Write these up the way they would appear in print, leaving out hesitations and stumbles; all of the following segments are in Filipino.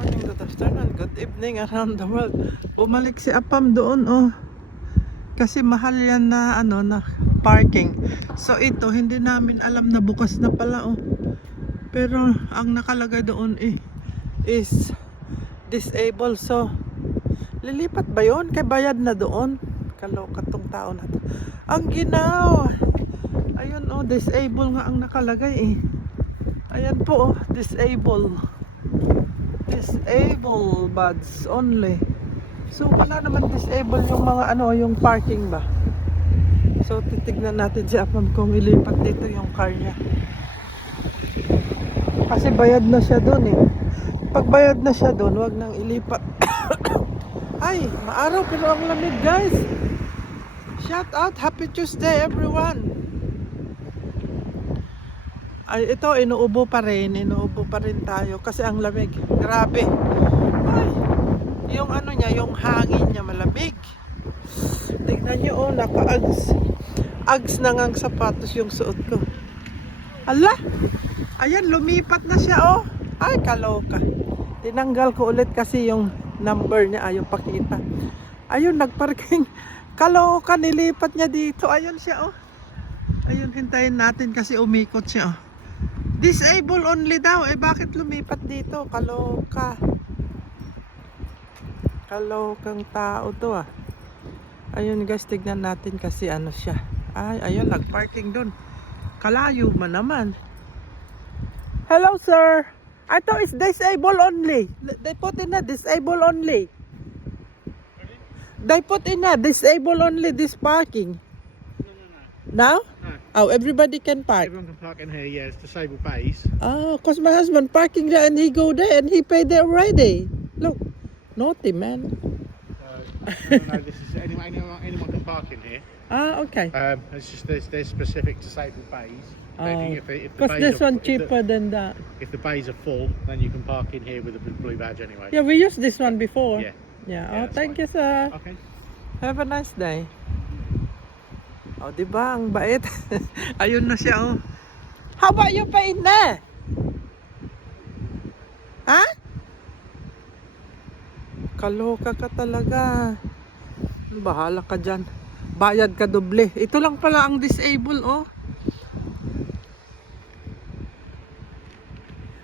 morning, good afternoon, good evening around the world. Bumalik si Apam doon, oh. Kasi mahal yan na na parking. So ito hindi namin alam na bukas na pala, oh. Pero ang nakalagay doon is disabled. So lilipat ba yun? Kay bayad na doon. Kaloka tong tao na to. Ang ginaw. Ayun, oh, disabled nga ang nakalagay, eh. Ayan po, oh, disabled buds only. So wala naman disabled yung mga yung parking ba. So titignan natin si Apam kung ilipat dito yung car niya. Kasi bayad na siya doon, eh. Pag bayad na siya doon, wag nang ilipat. Ay, maaraw pero ang lamig, guys. Shout out, happy Tuesday everyone. Ay, ito inuubo pa rin tayo kasi ang lamig. Grabe. Ay, yung niya, yung hangin niya malamig. Tingnan niyo, oh, naka-Uggs na ngang sapatos yung suot ko. Ala, ayan, lumipat na siya, oh. Ay, kaloka. Tinanggal ko ulit kasi yung number niya ayaw pakita. Ayun, nagparking. Kaloka, nilipat niya dito. Ayun siya, oh. Ayun, hintayin natin kasi umikot siya, oh. Disable only daw. Eh, bakit lumipat dito? Kaloka. Kalokang tao to, ah. Ayun, guys, tignan natin kasi siya. Ay, ayun, nagparking doon. Kalayo man naman. Hello, sir. I thought it's disable only. They put in a disable only. They put in a disable only this parking. No. Now? Oh, everybody can park. Everyone can park in here, yeah, it's disabled bays. Oh, cause my husband parking there and he go there and he paid there already. Look, naughty man. No, this is anyone can park in here. Ah, okay. It's just there's specific disabled bays. If the Cause bays this are- one if cheaper the, than that. If the bays are full, then you can park in here with a blue badge anyway. Yeah, we used this one before. Yeah. Yeah. Yeah, Oh, that's thank fine. you, sir. Okay. Have a nice day. Oh, diba? Ang bait. Ayun na siya, oh. How about you pay na? Ha? Kaloka ka talaga. Bahala ka dyan. Bayad ka doble. Ito lang pala ang disable, oh.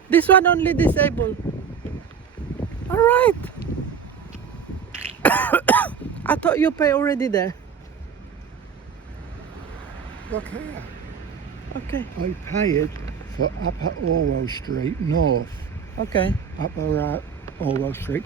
This one only disabled. Alright. I thought you pay already there. Look here. Okay. I paid for Upper Orwell Street North. Okay. Upper Orwell Street.